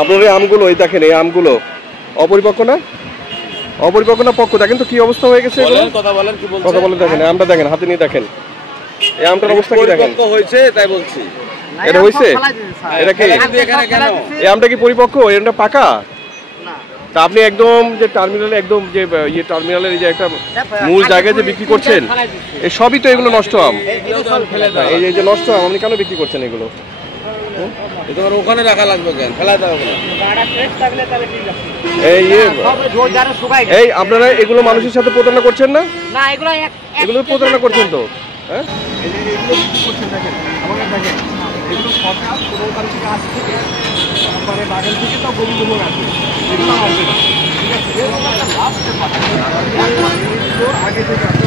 আপনার এই আমগুলো, এই দেখেন এই আমগুলো অপরিপক্ক না? অপরিপক্ক না পক্ক? দেখেন তো কি অবস্থা হয়ে গেছে। কথা বলেন কি বলছেন? কথা বলে দেখেন, আমটা দেখেন, হাতে নিয়ে দেখেন এই আমটার অবস্থা কি দেখেন। পরিপক্ক হয়েছে তাই বলছি। এটা হইছে? এটা কি এখানে কেন? এই আমটা কি পরিপক্ক? এটা পাকা না? তা আপনি একদম যে টার্মিনালে, একদম যে ইয়ে টার্মিনালের যে একটা মূল জায়গায় যে বিক্রি করছেন, এই সবই তো এগুলো নষ্ট আম। এই যে নষ্ট আম আপনি কেন বিক্রি করছেন এগুলো? তোমার ওখানে রাখা লাগবে কেন? ফেলা দাও না। এই আপনারা এগুলো মানুষের সাথে প্রতারণা করছেন না? না, এগুলো প্রতারণা করছেন তো। হ্যাঁ, এগুলো বিক্রি করছেন দেখেন, আমাকে দেখেন, এগুলো সরকার 15 তারিখে আজ থেকে মানে বাগান থেকে তো গরু গোবর আছে, এগুলো আসবে না, ঠিক আছে? এরকম একটা লাস্ট আগে থেকে আছে।